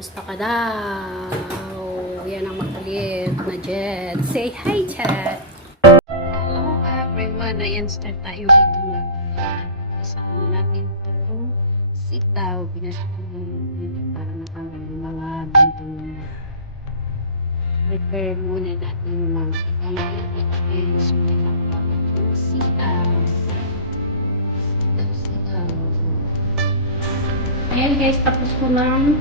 Kumusta ka daw? Yan ang makulit na Jet. Say hi, Jet! Hello everyone. Ayan, start tayo. Kasama natin itong sitaw. Pinasunan para mga bintong. Prepare muna natin yung mga sitaw. Ayan guys, tapos ko ng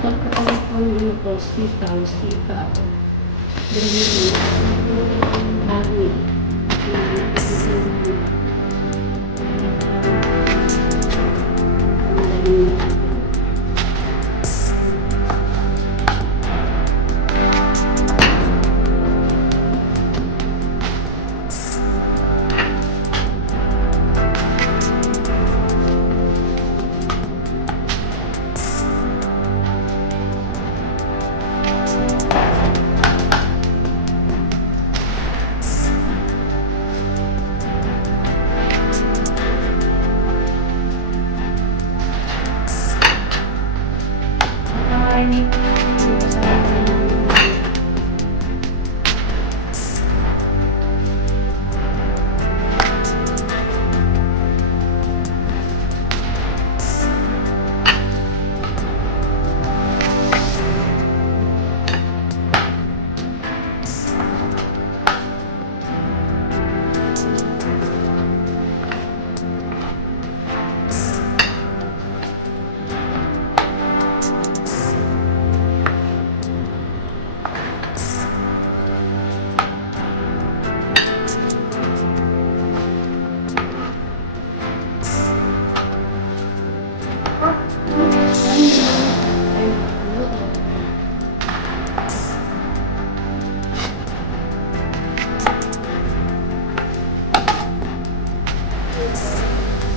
pagkakalit ko ng ito, sitaw. Dali. Dami.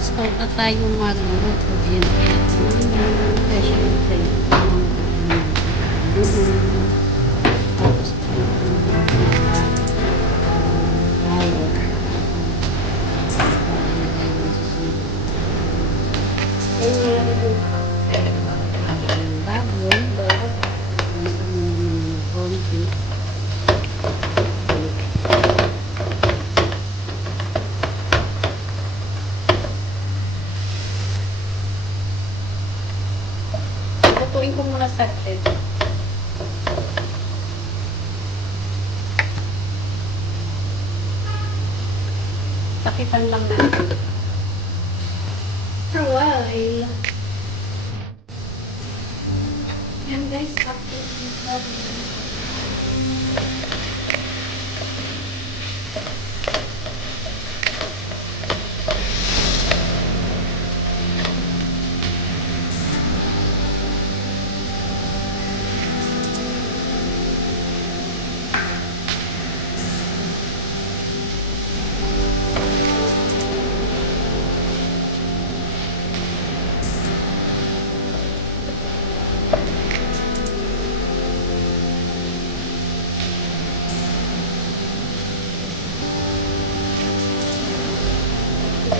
Start na tayo magluto din. Tapos lutuin ko muna sa atin. Takitan lang natin. For a while. Yan guys, tapos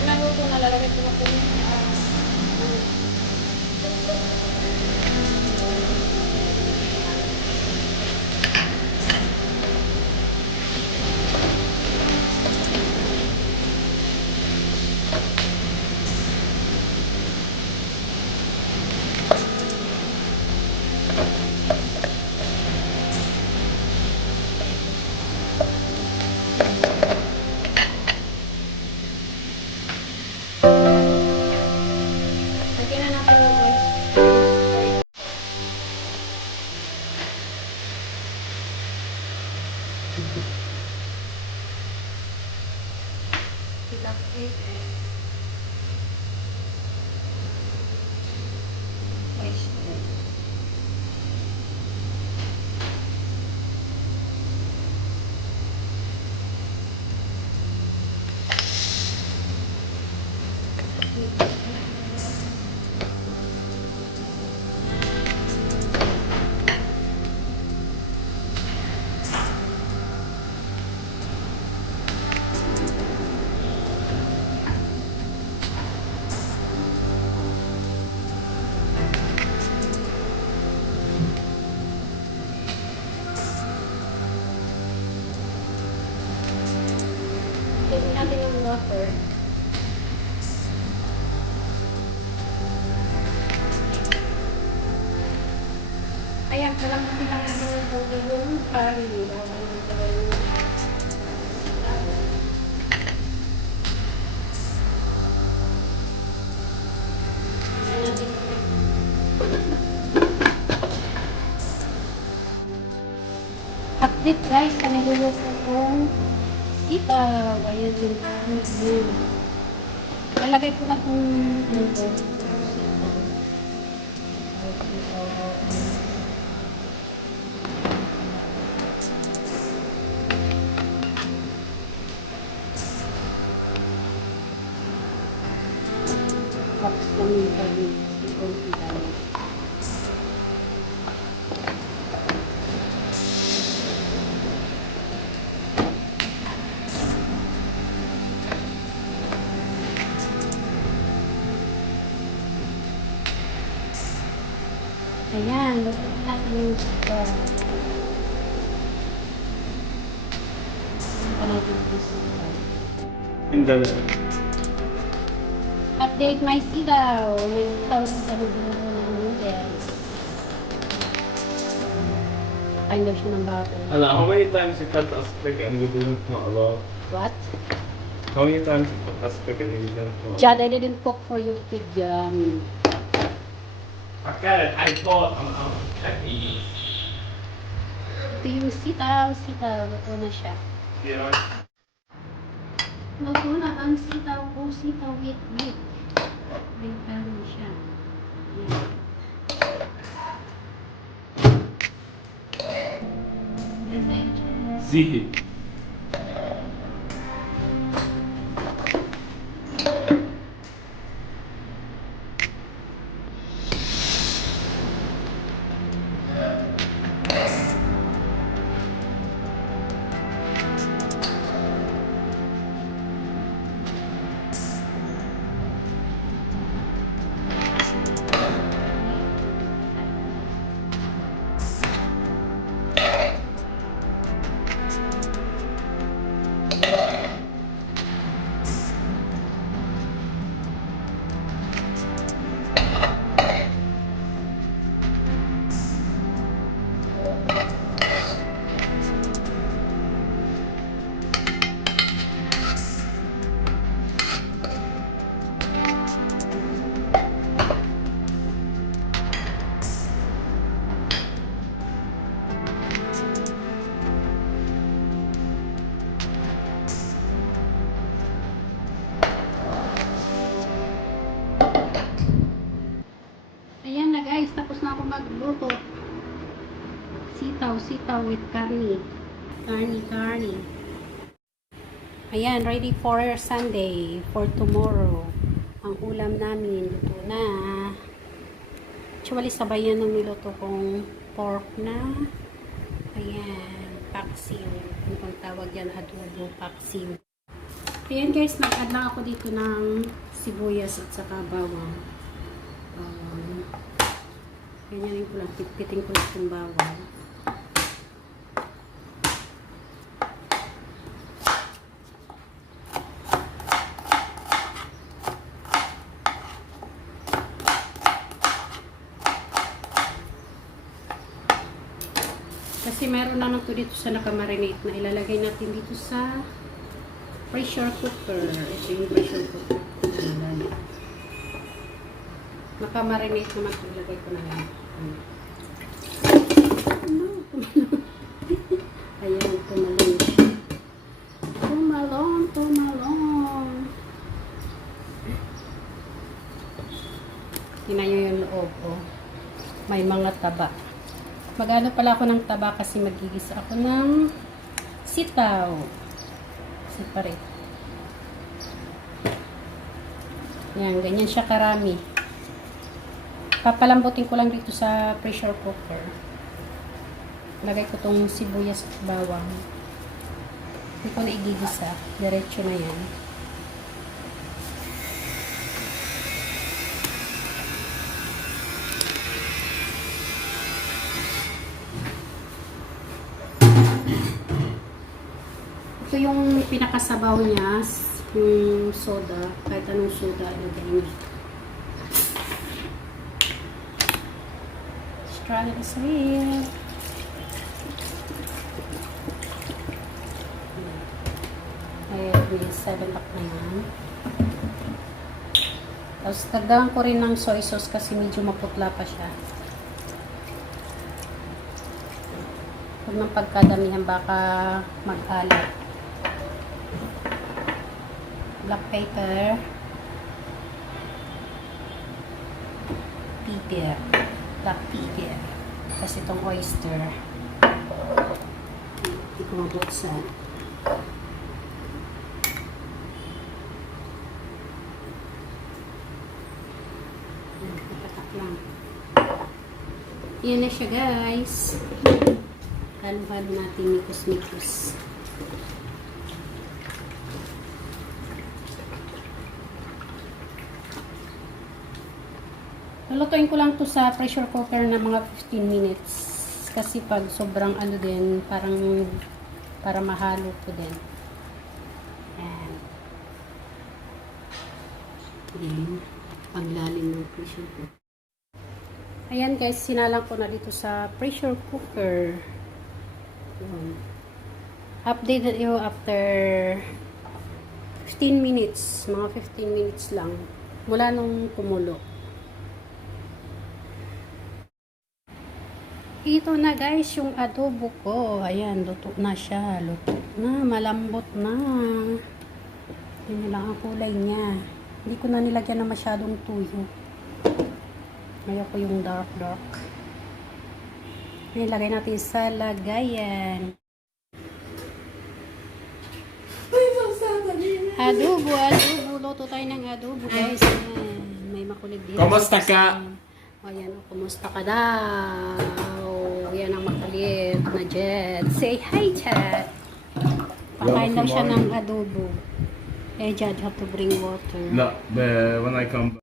naluto na, lalagay ko na po yung lagyan na natin yung guys. Tilapia oyster. water. Ayan, parang lang yung curry. Update guys, sa niluluto kong sitaw. Ayan yung curry niya. Lalagay ko na kung ano ba. Tapos lang yung curry. Itong sitaw. Ayan, luto natin yung sitaw. Update my sitaw. May sitaw sa loob ng noodles. Kain daw siya ng bago. And how many times you cut a stick and you didn't know about? What? How many times you cut a stick and you didn't know? Jad, I didn't cook for you, pig. I got it. I thought I'm checking. Ito yung sitaw. Luto na siya. Yeah. Luto na ang sitaw ko. Sitaw with meat. May palo siya. Ayan. See. Ayan na guys, tapos na ako magluto. Sitaw with karni. Karni. Ayan, ready for Sunday, for tomorrow. Ang ulam namin, luto na. Actually, sabay yan ng niluto kong pork na. Ayan, paksiw. Ano pang tawag yan? Adobo, paksiw. Ayan guys, nag-add lang ako dito ng sibuyas at saka bawang. Ganyanin ko lang, pitpiting ko lang yung bawang. Kasi meron na to dito sa nakamarinate na ilalagay natin dito sa pressure cooker. Ito yung pressure cooker. Nakamarinate naman ito. Ilagay ko na lang. Ayan, tumalon. Tumalon. Tingnan nyo yung loob, oh. May mga taba. Mag-ano pala ako ng taba kasi magigisa ako ng sitaw. Separate. Yan, ganyan siya karami. Papalambutin ko lang dito sa pressure cooker. Lagay ko tong sibuyas at bawang. Hindi ko na igigisa. Diretso na yan. Ito yung pinakasabaw niya. yung soda, kahit anong soda, ilagay niyo. Strawberry syrup. Ayan, may 7 pack na yan. Tapos, dagdagan ko rin ng soy sauce kasi medyo maputla pa siya. Huwag ng pagkadamihan, baka mag-alat. Black pepper. Pepper. Black pepper. Tapos itong oyster. Hindi ko mabuksan. Patak lang. Yan na siya, guys. Halo-halo natin mikos-mikos. Lulutuin ko lang to sa pressure cooker na mga 15 minutes. Kasi pag sobrang ano din, parang para mahalo ko din. Ayan. Ayan. Paglalim ng pressure cooker. Ayan guys, sinalang ko na dito sa pressure cooker. Update you after 15 minutes. Mga 15 minutes lang. Mula nung kumulo. Ito na guys, yung adobo ko. Ayan, luto na siya. Luto na, malambot na. Ito lang ang kulay niya. Hindi ko na nilagyan na masyadong tuyo. Ngayon ko yung dark. Nilagay natin sa lagayan. Adobo. Luto tayo ng adobo guys. Ayan, may makulig dito. Kamusta ka? Ayan, kumusta ka daw? Yan ang makulit na Jet. Say hi, Jet. Pakain daw siya ng adobo. Eh, Jet, have to bring water. No, when I come back.